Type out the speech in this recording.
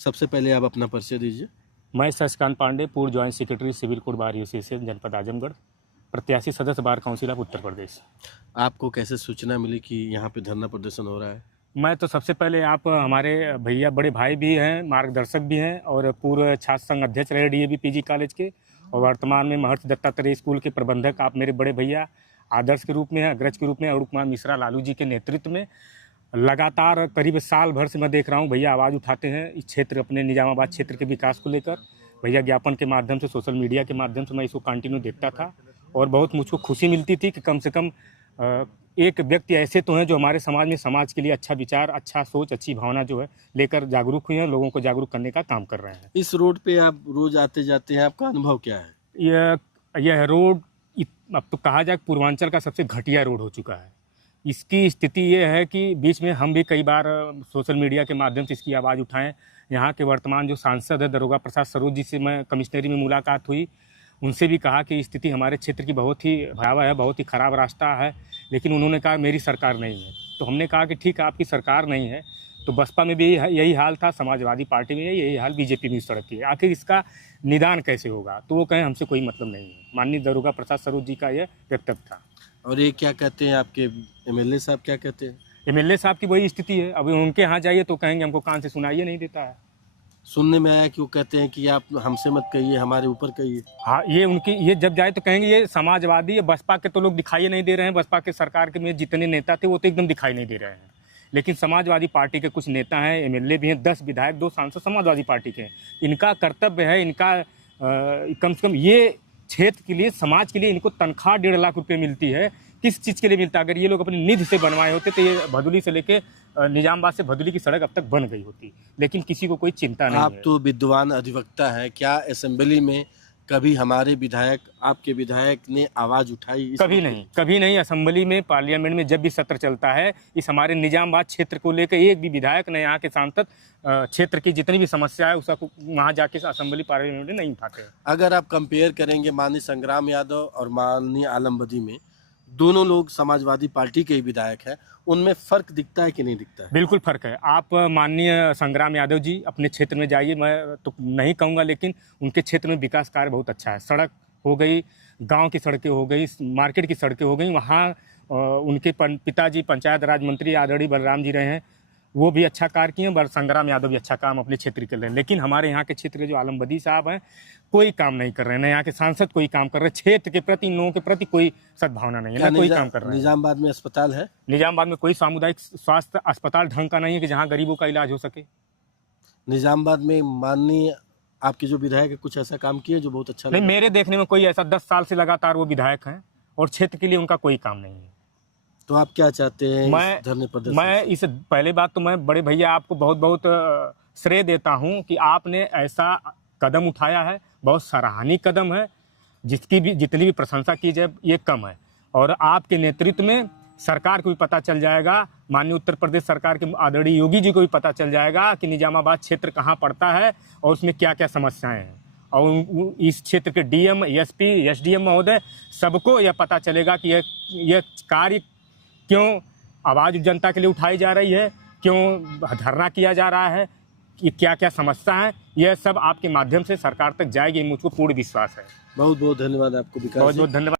सबसे पहले आप अपना परिचय दीजिए। मैं शशिकांत पांडे, पूर्व joint secretary civil court bar association जनपद आजमगढ़, प्रत्याशी सदस्य bar council of Uttar Pradesh. आपको कैसे सूचना मिली कि यहाँ पे धरना प्रदर्शन हो रहा है? मैं तो सबसे पहले आप हमारे भैया बड़े भाई भी हैं, मार्गदर्शक भी हैं और पूर्व छात्र संघ अध्यक्ष रहे डीएवी पीजी कॉलेज के, और वर्तमान में महर्षि दत्तात्रेय स्कूल के प्रबंधक आप मेरे बड़े भैया आदर्श के रूप में हैं, अग्रज के रूप में अरुण कुमार मिश्रा लालू जी के नेतृत्व में लगातार करीब साल भर से मैं देख रहा हूँ भैया आवाज़ उठाते हैं इस क्षेत्र, अपने निजामाबाद क्षेत्र के विकास को लेकर। भैया ज्ञापन के माध्यम से, सोशल मीडिया के माध्यम से मैं इसको कंटिन्यू देखता था और बहुत मुझको खुशी मिलती थी कि कम से कम एक व्यक्ति ऐसे तो हैं जो हमारे समाज में समाज के लिए अच्छा विचार, अच्छा सोच, अच्छी भावना जो है लेकर जागरूक हुए हैं, लोगों को जागरूक करने का काम कर रहे हैं। इस रोड पे आप रोज आते जाते हैं, आपका अनुभव क्या है? यह रोड अब तो कहा जाए पूर्वांचल का सबसे घटिया रोड हो चुका है। इसकी स्थिति ये है कि बीच में हम भी कई बार सोशल मीडिया के माध्यम से इसकी आवाज़ उठाएं। यहाँ के वर्तमान जो सांसद है दरोगा प्रसाद सरोज जी से मैं कमिश्नरी में मुलाकात हुई, उनसे भी कहा कि स्थिति हमारे क्षेत्र की बहुत ही भयावह है, बहुत ही ख़राब रास्ता है, लेकिन उन्होंने कहा मेरी सरकार नहीं है। तो हमने कहा कि ठीक है, आपकी सरकार नहीं है तो बसपा में भी यही हाल था, समाजवादी पार्टी में यही हाल, बीजेपी में इस सड़क की, आखिर इसका निदान कैसे होगा? तो वो कहें हमसे कोई मतलब नहीं है। माननीय दरोगा प्रसाद सरोज जी का यह वक्तव्य था। और ये क्या कहते हैं आपके एमएलए साहब, क्या कहते हैं? एमएलए साहब की वही स्थिति है, अभी उनके यहाँ जाइए तो कहेंगे हमको कान से सुनाइए नहीं देता है। सुनने में आया कि वो कहते हैं कि आप हमसे मत कहिए, हमारे ऊपर कहिए। हाँ, ये जब जाए तो कहेंगे ये समाजवादी है, बसपा के तो लोग दिखाई नहीं दे रहे हैं, बसपा के सरकार के में जितने नेता थे वो तो एकदम दिखाई नहीं दे रहे हैं, लेकिन समाजवादी पार्टी के कुछ नेता हैं, एमएलए भी हैं, 10 विधायक, 2 सांसद समाजवादी पार्टी के हैं। इनका कर्तव्य है, इनका कम से कम ये क्षेत्र के लिए, समाज के लिए इनको तनख्वाह 1.5 लाख रुपये मिलती है। किस चीज़ के लिए मिलता है? अगर ये लोग अपनी निधि से बनवाए होते तो ये भदोली से लेके निजामाबाद से भदोली की सड़क अब तक बन गई होती, लेकिन किसी को कोई चिंता नहीं है। आप तो विद्वान अधिवक्ता हैं, क्या असेंबली में कभी हमारे विधायक, आपके विधायक ने आवाज़ उठाई? कभी नहीं, कभी नहीं। असेंबली में, पार्लियामेंट में जब भी सत्र चलता है, इस हमारे निजामाबाद क्षेत्र को लेकर एक भी विधायक ने, यहाँ के सांसद क्षेत्र की जितनी भी समस्या है उसका वहाँ जाके असेंबली पार्लियामेंट में नहीं उठाते। अगर आप कंपेयर करेंगे माननीय संग्राम यादव और माननीय आलम बदी में, दोनों लोग समाजवादी पार्टी के ही विधायक हैं, उनमें फ़र्क दिखता है कि नहीं दिखता है? बिल्कुल फ़र्क है। आप माननीय संग्राम यादव जी अपने क्षेत्र में जाइए, मैं तो नहीं कहूँगा, लेकिन उनके क्षेत्र में विकास कार्य बहुत अच्छा है। सड़क हो गई, गांव की सड़कें हो गई, मार्केट की सड़कें हो गई। वहाँ उनके पिताजी पंचायत राज मंत्री आदरणीय बलराम जी रहे हैं, वो भी अच्छा कार्य किए हैं, संग्राम यादव भी अच्छा काम अपने क्षेत्र के लिए। लेकिन हमारे यहाँ के क्षेत्र के जो आलम बदी साहब हैं, कोई काम नहीं कर रहे हैं। न यहाँ के सांसद कोई काम कर रहे हैं, क्षेत्र के प्रति, इन लोगों के प्रति कोई सद्भावना नहीं है, ना कोई काम कर रहे हैं। निजामाबाद में अस्पताल है? निजामाबाद में कोई सामुदायिक स्वास्थ्य अस्पताल ढंग का नहीं है कि जहाँ गरीबों का इलाज हो सके। निजामाबाद में माननीय आपके जो विधायक है कुछ ऐसा काम किए जो बहुत अच्छा नहीं, मेरे देखने में कोई ऐसा 10 साल से लगातार वो विधायक हैं और क्षेत्र के लिए उनका कोई काम नहीं है। तो आप क्या चाहते हैं इस धरने प्रदर्शन? मैं इस पहले बात तो मैं बड़े भैया आपको बहुत बहुत श्रेय देता हूं कि आपने ऐसा कदम उठाया है, बहुत सराहनीय कदम है, जिसकी भी जितनी भी प्रशंसा की जाए ये कम है। और आपके नेतृत्व में सरकार को भी पता चल जाएगा, माननीय उत्तर प्रदेश सरकार के आदरणीय योगी जी को भी पता चल जाएगा कि निजामाबाद क्षेत्र कहाँ पड़ता है और उसमें क्या क्या समस्याएं हैं। और इस क्षेत्र के डीएम, एसपी, एसडीएम महोदय, सबको यह पता चलेगा कि यह कार्य क्यों आवाज़ जनता के लिए उठाई जा रही है, क्यों धरना किया जा रहा है, कि क्या क्या समस्या है, यह सब आपके माध्यम से सरकार तक जाएगी, मुझको पूर्ण विश्वास है। बहुत बहुत धन्यवाद आपको विकास जी। बहुत बहुत धन्यवाद।